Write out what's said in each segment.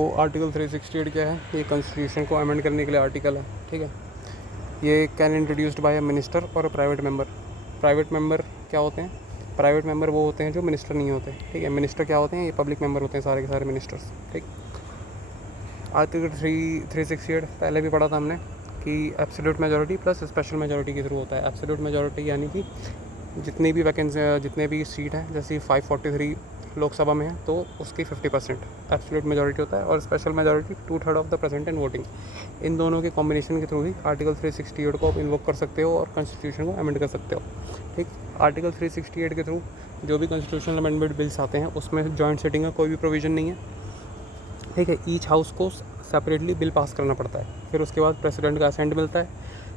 तो आर्टिकल 368 क्या है? ये कॉन्स्टिट्यूशन को अमेंड करने के लिए आर्टिकल है, ठीक है। ये can introduced by a minister और a private member. Private member क्या होते हैं? प्राइवेट मेंबर वो होते हैं जो मिनिस्टर नहीं होते, ठीक है। मिनिस्टर क्या होते हैं? ये पब्लिक मेंबर होते हैं, सारे के सारे मिनिस्टर्स, ठीक। आर्टिकल 368 पहले भी पढ़ा था हमने कि absolute majority plus special majority के थ्रू होता है। एब्सोल्यूट मेजॉरिटी यानी कि जितनी भी वैकेंसी, जितने भी सीट हैं, जैसे 543 लोकसभा में है तो उसकी 50% एब्सोल्यूट मेजॉरिटी होता है, और special majority 2/3 of the present in voting. इन दोनों के कॉम्बिनेशन के थ्रू ही आर्टिकल 368 को आप इन्वोक कर सकते हो और कॉन्स्टिट्यूशन को अमेंड कर सकते हो, ठीक। आर्टिकल 368 के थ्रू जो भी कॉन्स्टिट्यूशनल अमेंडमेंट बिल्स आते हैं उसमें जॉइंट सिटिंग का कोई भी प्रोविज़न नहीं है, ठीक है। ईच हाउस को सेपरेटली बिल पास करना पड़ता है, फिर उसके बाद प्रेसिडेंट का असेंट मिलता है,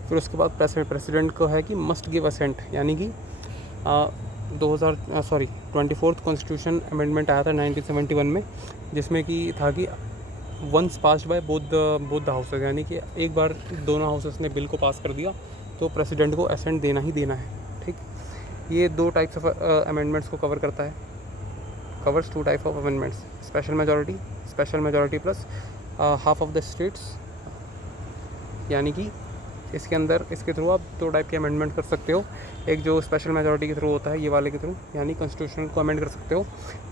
फिर उसके बाद प्रेसिडेंट को है कि मस्ट गिव असेंट, यानी कि 24th कॉन्स्टिट्यूशन अमेंडमेंट आया था 1971 में, जिसमें कि था कि once passed by both the houses, यानी कि एक बार दोनों हाउसेस ने बिल को पास कर दिया तो प्रेसिडेंट को असेंट देना ही देना है, ठीक। ये दो टाइप्स ऑफ अमेंडमेंट्स को कवर करता है, covers two type of amendments, special majority plus half of the states, यानी कि इसके अंदर इसके थ्रू आप दो टाइप के अमेंडमेंट कर सकते हो। एक जो स्पेशल मेजॉरिटी के थ्रू होता है, ये वाले के थ्रू, यानी कॉन्स्टिट्यूशन को अमेंड कर सकते हो।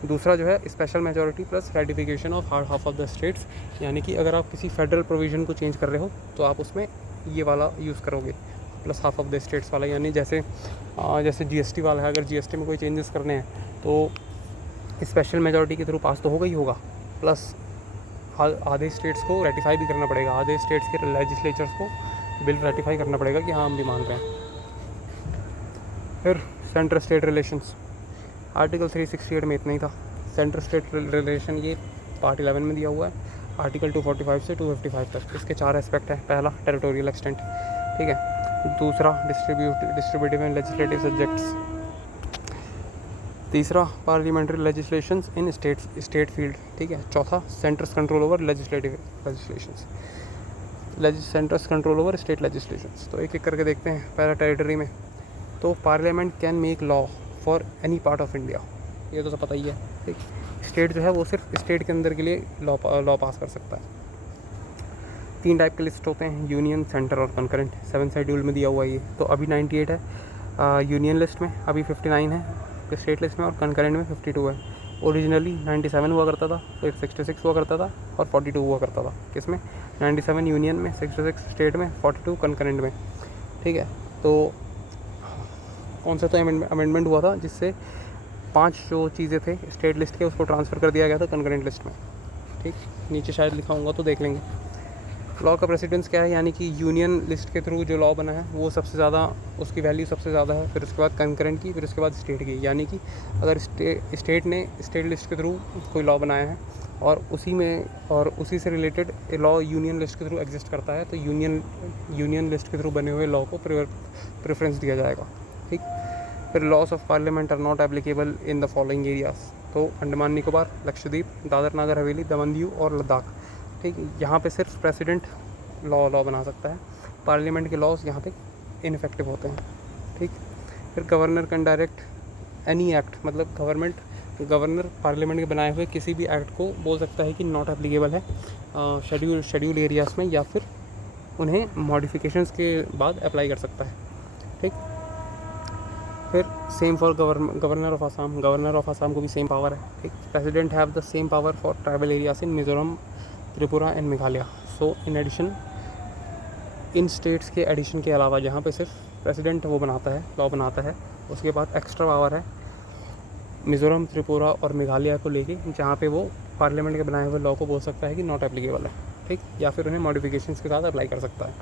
दूसरा जो है special majority plus ratification of half of the states, यानी कि अगर आप किसी फेडरल प्रोविजन को चेंज कर रहे हो तो आप उसमें ये वाला यूज़ करोगे, plus half of the states वाला। यानी जैसे GST वाला है, अगर GST में कोई चेंजेस करने हैं तो स्पेशल मेजॉरिटी के थ्रू पास तो होगा ही होगा, प्लस आधे स्टेट्स को रेटिफाई भी करना पड़ेगा, आधे स्टेट्स के लेजिस्लेचर्स को बिल रेटिफाई करना पड़ेगा कि हाँ हम भी मान रहे हैं। फिर सेंटर स्टेट रिलेशंस, आर्टिकल 368 में इतना ही था। सेंटर स्टेट रिलेशन ये पार्ट 11 में दिया हुआ है, आर्टिकल 245 से 255 तक। इसके 4 एस्पेक्ट हैं। पहला टेरिटोरियल एक्सटेंट, ठीक है। दूसरा डिस्ट्रीब्यूटिव एंड लेजिस्लेटिव सब्जेक्ट्स। तीसरा पार्लियामेंट्री लेजिस्लेशंस इन स्टेट फील्ड, ठीक है। चौथा centres control over legislative legislations, centres control over state legislations. तो एक एक करके देखते हैं। पहला टेरिटरी में, तो parliament can make law for any part of India, ये तो सब पता ही है, ठीक। स्टेट जो है वो सिर्फ स्टेट के अंदर के लिए लॉ पास कर सकता है। 3 टाइप के लिस्ट होते हैं, यूनियन, सेंटर और कंकरेंट। 7 शेड्यूल में दिया हुआ है ये। तो अभी 98 है यूनियन लिस्ट में, अभी 59 है स्टेट लिस्ट में, और कंकरेंट में 52 है। ओरिजिनली 97 हुआ करता था, फिर 66 हुआ करता था, और 42 हुआ करता था। किसमें? 97 यूनियन में, 66 स्टेट में, 42 कंकरेंट में, ठीक है। तो कौन सा तो अमेंडमेंट हुआ था जिससे 5 जो चीज़ें थे स्टेट लिस्ट के उसको ट्रांसफ़र कर दिया गया था कंकरेंट लिस्ट में, ठीक। नीचे शायद लिखा होगा तो देख लेंगे। लॉ का प्रेसिडेंस क्या है? यानी कि यूनियन लिस्ट के थ्रू जो लॉ बना है वो सबसे ज़्यादा, उसकी वैल्यू सबसे ज़्यादा है, फिर उसके बाद कंकरेंट की, फिर उसके बाद स्टेट की। यानी कि अगर स्टेट ने स्टेट लिस्ट के थ्रू कोई लॉ बनाया है और उसी से रिलेटेड लॉ यूनियन लिस्ट के थ्रू एग्जिस्ट करता है, तो यूनियन लिस्ट के थ्रू बने हुए लॉ को प्रेफरेंस दिया जाएगा, ठीक। फिर laws of parliament are not applicable in the following areas. तो अंडमान निकोबार, लक्षद्वीप, दादर नागर हवेली, दमन दीव और लद्दाख, ठीक। यहाँ पे सिर्फ प्रेसिडेंट लॉ बना सकता है, पार्लियामेंट के लॉज यहाँ पे इनफेक्टिव होते हैं, ठीक। फिर governor can direct any act, मतलब गवर्नर पार्लियामेंट के बनाए हुए किसी भी एक्ट को बोल सकता है कि नॉट एप्लीकेबल है शेड्यूल एरियाज़ में, या फिर उन्हें मॉडिफिकेशंस के बाद अप्लाई कर सकता है, ठीक। फिर same for governor of Assam को भी सेम पावर है, ठीक। President have the same power for tribal areas in Mizoram, Tripura and Meghalaya. So in addition, इन स्टेट्स के एडिशन के अलावा जहाँ पे सिर्फ प्रेसिडेंट वो बनाता है, लॉ बनाता है, उसके बाद एक्स्ट्रा पावर है मिज़ोरम, त्रिपुरा और मेघालय को लेके, जहाँ पे वो पार्लियामेंट के बनाए हुए लॉ को बोल सकता है कि नॉट एप्लीकेबल है, ठीक, या फिर उन्हें मॉडिफिकेशंस के साथ अप्लाई कर सकता है।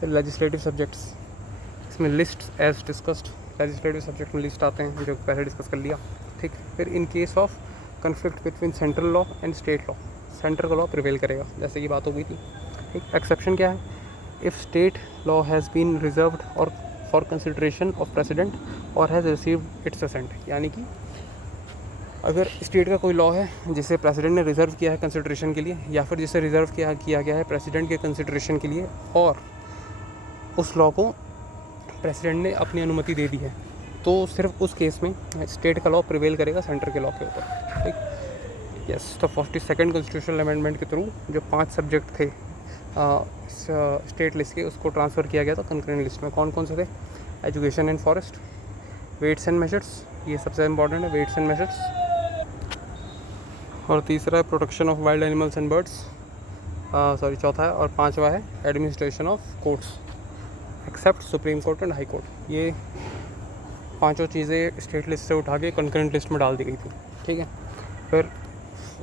फिर लेजिस्लेटिव सब्जेक्ट्स, इसमें list as discussed, legislative subject में लिस्ट आते हैं जो पहले डिस्कस कर लिया, ठीक। फिर in case of conflict between central law and state law, center का लॉ प्रिवेल करेगा, जैसे कि बात हो गई थी, ठीक। एक्सेप्शन क्या है? If state law has been reserved और फॉर कंसिडरेशन ऑफ प्रेसिडेंट और हैज़ रिसीव्ड इट्स असेंट, यानी कि अगर स्टेट का कोई लॉ है जिसे प्रेसिडेंट ने रिज़र्व किया है कंसिडरेशन के लिए, या फिर जिसे रिज़र्व किया गया है प्रेसिडेंट के कंसिडरेशन के लिए, और उस लॉ को प्रेसिडेंट ने अपनी अनुमति दे दी है, तो सिर्फ उस केस में स्टेट का लॉ प्रिवेल करेगा सेंटर के लॉ के ऊपर, ठीक। यस, तो 42nd कॉन्स्टिट्यूशनल अमेंडमेंट के थ्रू जो 5 सब्जेक्ट थे स्टेट लिस्ट के, उसको ट्रांसफ़र किया गया था कंकरेंट लिस्ट में। कौन कौन से थे? Education and forest, weights and measures, ये सबसे इंपॉर्टेंट है, वेट्स एंड मेजर्स। और तीसरा है protection of wild animals and birds, चौथा है। और पांचवा है administration of courts except supreme court and high court. ये पांचों चीज़ें स्टेट लिस्ट से उठा के कंकरेंट लिस्ट में डाल दी गई थी, ठीक है। फिर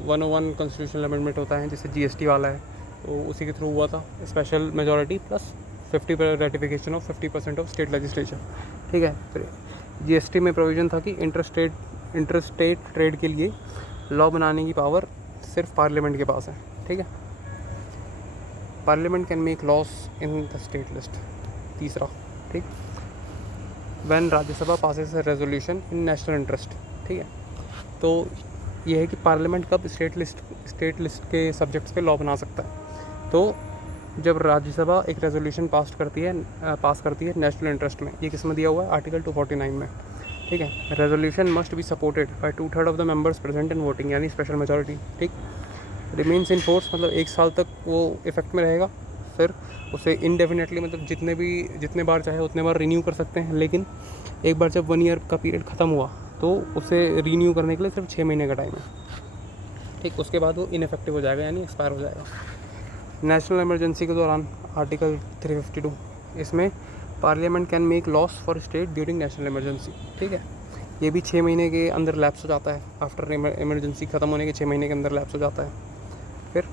101 कॉन्स्टिट्यूशनल अमेंडमेंट होता है, जिससे GST वाला है, तो उसी के थ्रू हुआ था, special majority plus 50% ratification of 50% of state legislature, ठीक है। फिर GST में प्रोविज़न था कि इंटरस्टेट ट्रेड के लिए लॉ बनाने की पावर सिर्फ पार्लियामेंट के पास है, ठीक है। Parliament can make loss in the state list, तीसरा, ठीक। When Rajya Sabha passes A resolution in national interest, ठीक है। तो ये है कि पार्लियामेंट कब स्टेट लिस्ट के सब्जेक्ट्स पे लॉ बना सकता है, तो जब राज्यसभा एक रेजोल्यूशन पास करती है नेशनल इंटरेस्ट में। ये किस में दिया हुआ है? आर्टिकल 249 में, ठीक है। Resolution must be supported by 2/3 of the members present in voting, यानी स्पेशल मेजॉरिटी, ठीक। रिमेन्स इन फोर्स, मतलब 1 साल तक वो इफेक्ट में रहेगा, फिर उसे इनडेफिनेटली, मतलब जितने बार चाहे उतने बार रिन्यू कर सकते हैं। लेकिन एक बार जब 1 ईयर का पीरियड ख़त्म हुआ तो उसे रिन्यू करने के लिए सिर्फ 6 महीने का टाइम है, ठीक। उसके बाद वो इनफेक्टिव हो जाएगा, यानी एक्सपायर हो जाएगा। नेशनल इमरजेंसी के दौरान आर्टिकल 352, इसमें parliament can make loss for state during national emergency, ठीक है। ये भी 6 महीने के अंदर लैप्स हो जाता है, आफ्टर इमरजेंसी ख़त्म होने के 6 महीने के अंदर लैप्स हो जाता है। फिर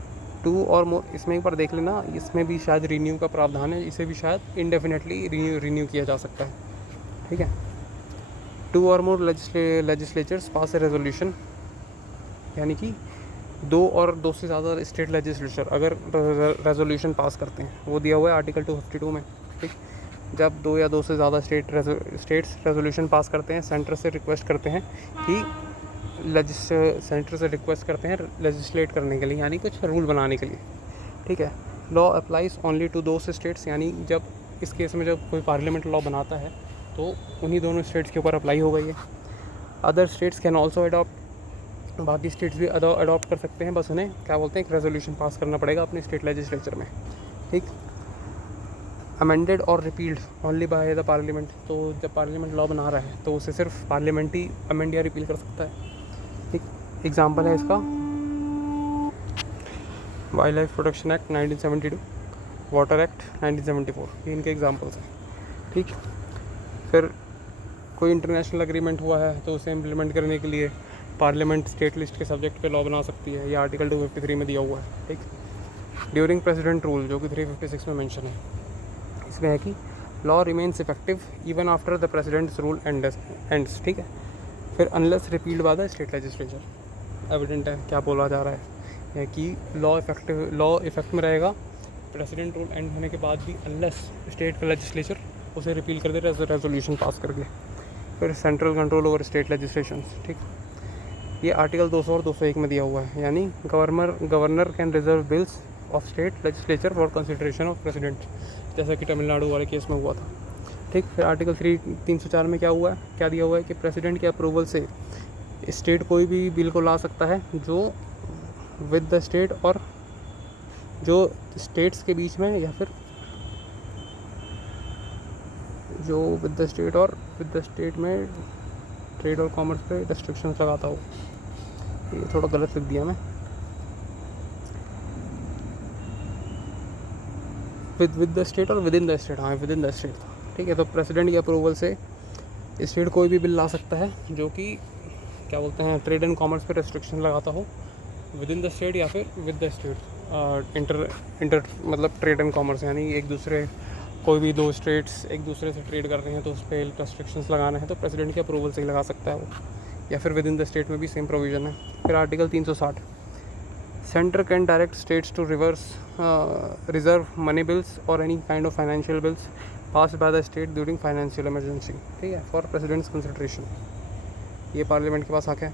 2 और मोर, इसमें एक बार देख लेना, इसमें भी शायद रिन्यू का प्रावधान है, इसे भी शायद इंडेफिनेटली रिन्यू किया जा सकता है, ठीक है। 2 और मोर लेजिस्लेचर्स पास ए रेजोल्यूशन, यानी कि 2 और 2 से ज़्यादा स्टेट लेजिस्लेचर अगर रेजोल्यूशन पास करते हैं, वो दिया हुआ है आर्टिकल 252 में, ठीक। जब 2 या 2 से ज़्यादा स्टेट्स रेजोल्यूशन पास करते हैं, सेंटर से रिक्वेस्ट करते हैं कि लेजिस्लेट करने के लिए, यानी कुछ रूल बनाने के लिए, ठीक है। Law applies only to those states, यानी जब इस केस में जब कोई पार्लियामेंट लॉ बनाता है तो उन्हीं दोनों स्टेट्स के ऊपर अप्लाई हो गई है। Other states can also adopt, बाकी स्टेट्स भी अडॉप्ट कर सकते हैं, बस उन्हें क्या बोलते हैं, एक रेजोल्यूशन पास करना पड़ेगा अपने स्टेट लेजिस्लेचर में, ठीक। अमेंडेड और repealed only by the parliament, तो जब पार्लियामेंट लॉ बना रहा है तो उसे सिर्फ पार्लियामेंट ही अमेंड या रिपील कर सकता है, ठीक। एग्जाम्पल है इसका wild life protection act 1972, water act 1974, ये इनके एग्जाम्पल्स हैं, ठीक। फिर कोई इंटरनेशनल एग्रीमेंट हुआ है तो उसे इम्प्लीमेंट करने के लिए पार्लियामेंट स्टेट लिस्ट के सब्जेक्ट पे लॉ बना सकती है, ये आर्टिकल 253 में दिया हुआ है, ठीक। ड्यूरिंग प्रेसिडेंट रूल, जो कि 356 में मेंशन है, इसमें है कि law remains effective even after the presidents rule ends, ठीक है। फिर unless repealed bye the state legislature, evident है क्या बोला जा रहा है कि लॉ इफेक्ट में रहेगा प्रेसिडेंट रूल एंड होने के बाद भी, अनलेस स्टेट का लेजिस्लेचर उसे रिपील कर दे रेजोल्यूशन पास करके। फिर central control over state legislation, ठीक। ये आर्टिकल 200 और 201 में दिया हुआ है, यानी governor can reserve bills of state legislature for consideration of president, जैसा कि तमिलनाडु वाले केस में हुआ था, ठीक। फिर आर्टिकल 304 में क्या दिया हुआ है कि प्रेसिडेंट के अप्रूवल से स्टेट कोई भी बिल को ला सकता है जो विद द स्टेट और जो स्टेट्स के बीच में, या फिर जो विद द स्टेट में ट्रेड और कॉमर्स पे रेस्ट्रिक्शंस लगाता हो। ये थोड़ा गलत लिख दिया मैं, विद द स्टेट और विद इन द स्टेट, हाँ विद इन द स्टेट था, ठीक है। तो प्रेसिडेंट के अप्रूवल से स्टेट कोई भी बिल ला सकता है जो कि क्या बोलते हैं, ट्रेड एंड कॉमर्स पे रेस्ट्रिक्शन लगाता हो विद इन द स्टेट या फिर विद द स्टेट। इंटर मतलब ट्रेड एंड कॉमर्स, यानी कोई भी 2 स्टेट्स एक दूसरे से ट्रेड कर रहे हैं तो उस पर रेस्ट्रिक्शंस लगाना है तो प्रेसिडेंट के अप्रूवल से ही लगा सकता है वो, या फिर विद इन द स्टेट में भी सेम प्रोविज़न है। फिर article 360, centre can direct states to reserve money bills और any kind of financial bills passed by the state during financial emergency, ठीक है, फॉर प्रेसिडेंट्स कंसिडरेशन। ये पार्लियामेंट के पास आके है।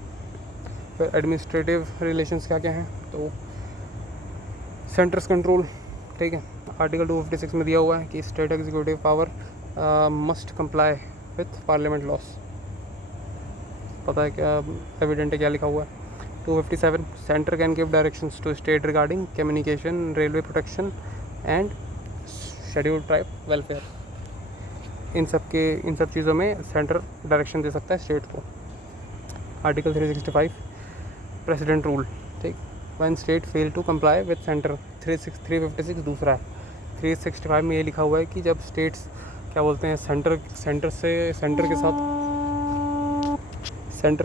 फिर एडमिनिस्ट्रेटिव रिलेशंस क्या हैं, तो सेंटर्स कंट्रोल, ठीक है। आर्टिकल 256 में दिया हुआ है कि state executive power must comply with parliament loss. पता है क्या, एविडेंट है क्या लिखा हुआ है, 257 centre can give directions to state regarding communication, railway protection and scheduled tribe welfare. इन सब चीज़ों में सेंटर डायरेक्शन दे सकता है स्टेट को। आर्टिकल 365 प्रेसिडेंट रूल, ठीक, one state fail to comply with center. 356 दूसरा है। 365 में ये लिखा हुआ है कि जब स्टेट्स क्या बोलते हैं सेंटर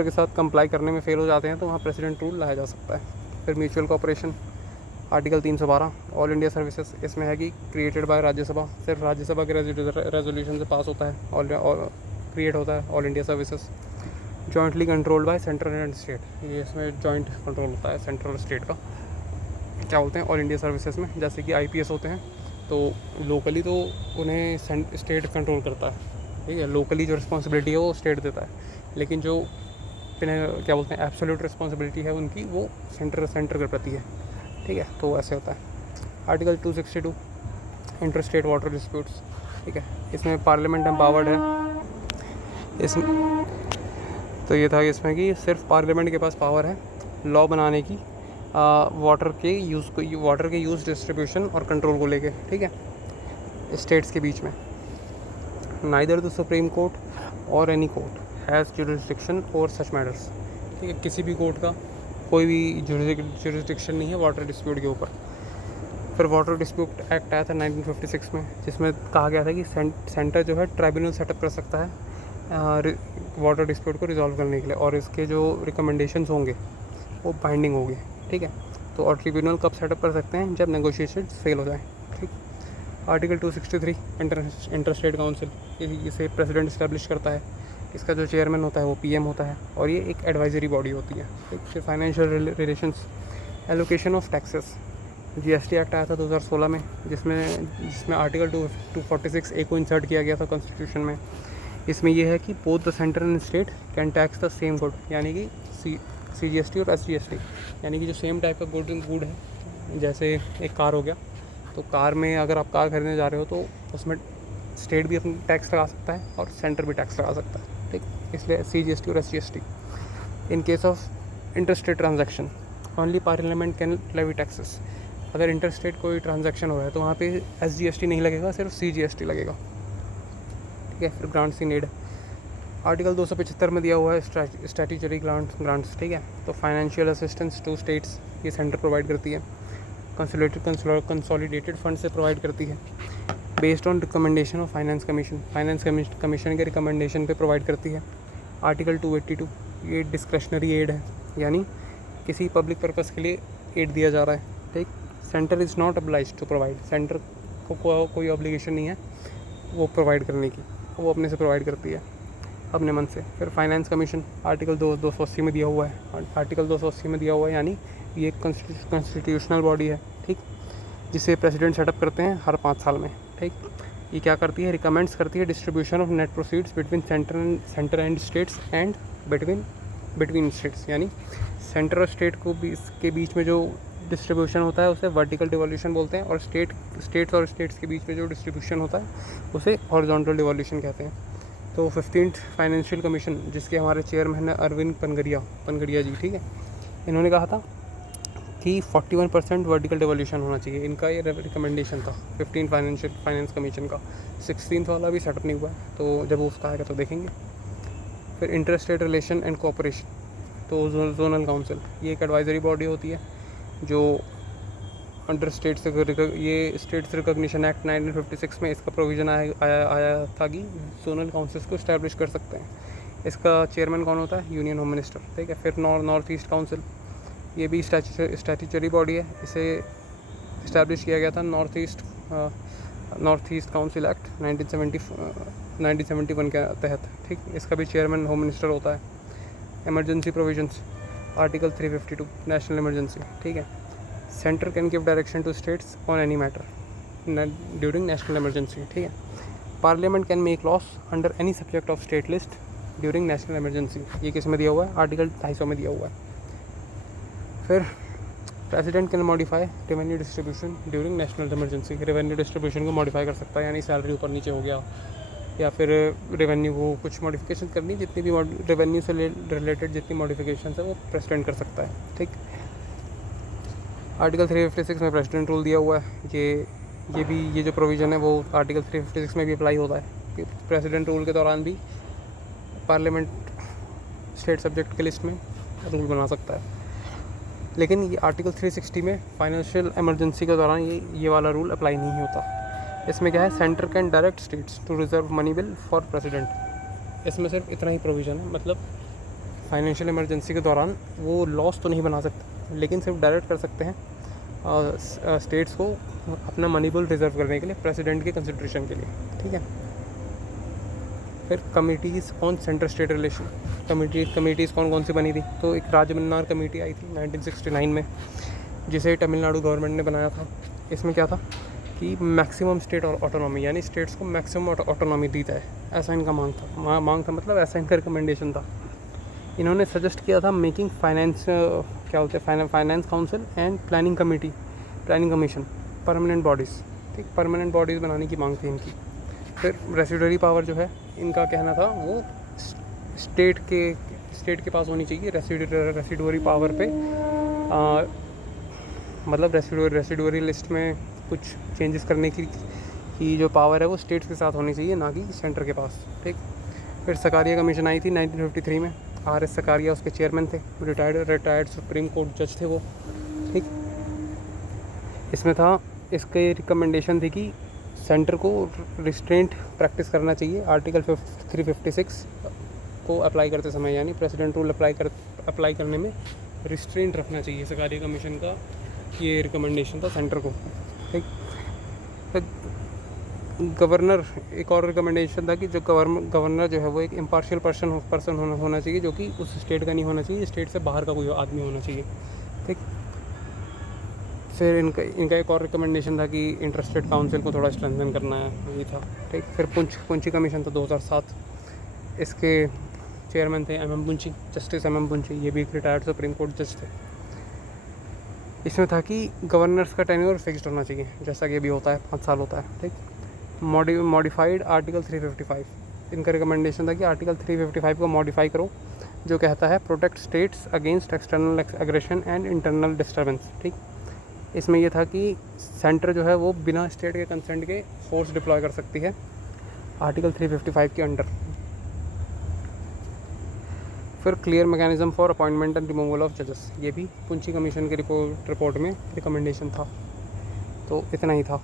के साथ कंप्लाई करने में फेल हो जाते हैं तो वहाँ प्रेसिडेंट रूल लाया जा सकता है। फिर mutual cooperation, article 312 all India services, इसमें है कि क्रिएटेड बाय राज्यसभा, सिर्फ राज्यसभा के रेजोल्यूशन से पास होता है और क्रिएट होता है all India services. Jointly controlled by central and state, ये इसमें जॉइंट कंट्रोल होता है सेंट्रल और स्टेट का। क्या बोलते हैं ऑल इंडिया सर्विसेज में, जैसे कि IPS होते हैं तो लोकली तो उन्हें स्टेट कंट्रोल करता है, ठीक है, लोकली जो रिस्पॉन्सिबिलिटी है वो स्टेट देता है, लेकिन जो क्या बोलते हैं एब्सोल्यूट रिस्पॉन्सिबिलिटी है उनकी वो सेंटर के प्रति है, ठीक है, तो ऐसे होता है। Article 262 inter state water disputes, ठीक है, इसमें पार्लियामेंट एम्पावर्ड है। इसमें तो ये था इसमें कि सिर्फ पार्लियामेंट के पास पावर है लॉ बनाने की वाटर के यूज़ डिस्ट्रीब्यूशन और कंट्रोल को लेके, ठीक है, स्टेट्स के बीच में। नाइदर द सुप्रीम कोर्ट और any court has jurisdiction over such matters, ठीक है, किसी भी कोर्ट का कोई भी जुरिस्डिक्शन नहीं है वाटर डिस्प्यूट के ऊपर। फिर वाटर डिस्प्यूट एक्ट आया था 1956 में, जिसमें कहा गया था कि सेंटर जो है ट्राइब्यूनल सेटअप कर सकता है वाटर डिस्प्यूट को रिजॉल्व करने के लिए, और इसके जो रिकमेंडेशंस होंगे वो बाइंडिंग होगी, ठीक है। तो और ट्रिब्यूनल कब सेटअप कर सकते हैं, जब नेगोशिएशन फेल हो जाए, ठीक। आर्टिकल 263 इंटर स्टेट काउंसिल, इसे प्रेसिडेंट इस्टेब्लिश करता है, इसका जो चेयरमैन होता है वो PM होता है, और ये एक एडवाइजरी बॉडी होती है, ठीक। फिर financial relations, allocation of taxes, GST act आया था 2016 में, जिसमें आर्टिकल 246A को इंसर्ट किया गया था कॉन्स्टिट्यूशन में। इसमें यह है कि both the centre and state can tax the same good, यानी कि CGST और SGST, यानी कि जो सेम टाइप का गुड है, जैसे एक कार हो गया, तो कार में अगर आप कार खरीदने जा रहे हो तो उसमें स्टेट भी अपनी टैक्स लगा सकता है और सेंटर भी टैक्स लगा सकता है, ठीक। इसलिए CGST और SGST। In case of inter state transaction only parliament can levy taxes. अगर इंटर स्टेट कोई ट्रांजेक्शन हो रहा है तो वहाँ पे SGST नहीं लगेगा, सिर्फ CGST लगेगा, ठीक है। फिर ग्रांट्स इन एड, आर्टिकल 275 में दिया हुआ है स्टैट्यूटरी ग्रांट्स, ठीक है। तो फाइनेंशियल असिस्टेंस टू स्टेट्स ये सेंटर प्रोवाइड करती है, कंसोलिडेटेड फंड से प्रोवाइड करती है, based on recommendation of finance commission के रिकमेंडेशन पे प्रोवाइड करती है। आर्टिकल 282 ये डिस्क्रेशनरी एड है, यानी किसी पब्लिक पर्पज़ के लिए एड दिया जा रहा है, ठीक। Center is not obliged to provide, center को कोई ऑब्लिगेशन नहीं है वो प्रोवाइड करने की, वो अपने से प्रोवाइड करती है अपने मन से। फिर फाइनेंस कमीशन आर्टिकल 280 में दिया हुआ है, आर्टिकल 280 में दिया हुआ है, यानी ये कॉन्स्टिट्यूशनल बॉडी है, ठीक, जिसे प्रेसिडेंट सेटअप करते हैं हर 5 साल में, ठीक। ये क्या करती है, रिकमेंड्स करती है distribution of net proceeds between centre and states and between states, यानी सेंटर और स्टेट को भी इसके बीच में जो डिस्ट्रीब्यूशन होता है उसे वर्टिकल डिवोल्यूशन बोलते हैं, और स्टेट्स और स्टेट्स के बीच में जो डिस्ट्रीब्यूशन होता है उसे हॉरिजॉन्टल डिवोल्यूशन कहते हैं। तो 15th फाइनेंशियल कमीशन, जिसके हमारे चेयरमैन है अरविंद पनगड़िया जी, ठीक है, इन्होंने कहा था कि 41% वर्टिकल डिवोल्यूशन होना चाहिए, इनका ये रिकमेंडेशन था 15 फाइनेंस कमीशन का। 16th वाला भी सेटअप नहीं हुआ है, तो जब उसका आएगा तो देखेंगे। फिर inter state relation and cooperation, तो जोनल काउंसिल ये एक एडवाइजरी बॉडी होती है जो अंडर स्टेट्स ये स्टेट्स रिकॉग्निशन एक्ट 1956 में इसका प्रोविज़न आया था कि जोनल काउंसिल्स को इस्टेब्लिश कर सकते हैं। इसका चेयरमैन कौन होता है, यूनियन होम मिनिस्टर, ठीक है। फिर नॉर्थ ईस्ट काउंसिल, ये भी स्टैट्यूटरी बॉडी है, इसे इस्टेब्लिश किया गया था नॉर्थ ईस्ट काउंसिल एक्ट 1971 के तहत, ठीक। इसका भी चेयरमैन होम मिनिस्टर होता है। Emergency provisions, article 352 national emergency, ठीक है। Center can give direction to states on any matter during national emergency, ठीक है। Parliament can make laws under any subject of state list during national emergency, ये किस में दिया हुआ है, आर्टिकल 250 में दिया हुआ है। फिर president can modify revenue distribution during national emergency, revenue distribution को मॉडिफाई कर सकता है, यानी सैलरी ऊपर नीचे हो गया, या फिर रेवेन्यू को कुछ मॉडिफिकेशन करनी, जितनी भी रेवेन्यू से रिलेटेड जितनी मॉडिफिकेशन है वो प्रेसिडेंट कर सकता है। ठीक, आर्टिकल 356 में प्रेसिडेंट रूल दिया हुआ है। ये जो प्रोविज़न है वो आर्टिकल 356 में भी अप्लाई होता है कि प्रेसिडेंट रूल के दौरान भी पार्लियामेंट स्टेट सब्जेक्ट के लिस्ट में रूल बना सकता है। लेकिन ये आर्टिकल 360 में फाइनेंशियल इमरजेंसी के दौरान ये वाला रूल अप्लाई नहीं होता। इसमें क्या है, center can direct states to reserve money bill for president. इसमें सिर्फ इतना ही प्रोविज़न है, मतलब फाइनेंशियल इमरजेंसी के दौरान वो लॉस तो नहीं बना सकते, लेकिन सिर्फ डायरेक्ट कर सकते हैं स्टेट्स को अपना मनी बिल रिजर्व करने के लिए प्रेसिडेंट के कंसिड्रेशन के लिए। ठीक है, फिर committees on centre state relation. Committees कौन सी बनी थी, तो एक राजमन्नार कमेटी आई थी 1969 में, जिसे तमिलनाडु गवर्नमेंट ने बनाया था। इसमें क्या था कि मैक्सिमम स्टेट ऑटोनॉमी, यानी स्टेट्स को मैक्सिमम ऑटोनॉमी दी जाए, ऐसा इनका मांग था, मतलब ऐसा इनका रिकमेंडेशन था। इन्होंने सजेस्ट किया था making finance finance council and planning commission permanent bodies. ठीक, परमानेंट बॉडीज़ बनाने की मांग थी इनकी। फिर रेसिडुअरी पावर जो है, इनका कहना था वो स्टेट के पास होनी चाहिए। रेसिडुअरी पावर पे मतलब रेसिडुअरी लिस्ट में कुछ चेंजेस करने की जो पावर है वो स्टेट्स के साथ होनी चाहिए, ना कि सेंटर के पास। ठीक, फिर सकारिया कमीशन आई थी 1953 में। आर.एस. सकारिया उसके चेयरमैन थे, रिटायर्ड सुप्रीम कोर्ट जज थे वो। ठीक, इसके रिकमेंडेशन थी कि सेंटर को रिस्ट्रेंट प्रैक्टिस करना चाहिए आर्टिकल 356 को अप्लाई करते समय, यानी प्रेसिडेंट रूल अप्लाई करने में रिस्ट्रेंट रखना चाहिए। सकारिया कमीशन का ये रिकमेंडेशन था सेंटर को। ठीक, गवर्नर, एक और रिकमेंडेशन था कि जो गवर्नर जो है वो एक इम्पार्शियल पर्सन होना चाहिए, जो कि उस स्टेट का नहीं होना चाहिए, स्टेट से बाहर का कोई आदमी होना चाहिए। ठीक, फिर इनका एक और रिकमेंडेशन था कि इंटरस्टेट काउंसिल को थोड़ा स्ट्रेंथन करना है, ये था। ठीक, फिर पुंची कमीशन था 2007। इसके चेयरमैन थे MM पुंची, जस्टिस MM पुंची, ये भी एक रिटायर्ड सुप्रीम कोर्ट जज थे। इसमें था कि गवर्नर्स का टेन्योर फिक्स्ड होना चाहिए, जैसा कि अभी होता है 5 साल होता है। ठीक, मॉडिफाइड आर्टिकल 355, इनका रिकमेंडेशन था कि आर्टिकल 355 को मॉडिफाई करो, जो कहता है protect states against external aggression and internal disturbance. ठीक, इसमें यह था कि सेंटर जो है वो बिना स्टेट के कंसेंट के फोर्स डिप्लॉय कर सकती है आर्टिकल 355 के अंडर। फिर clear mechanism for appointment and removal of जजेस, ये भी पुंची कमीशन के रिपोर्ट में रिकमेंडेशन था। तो इतना ही था।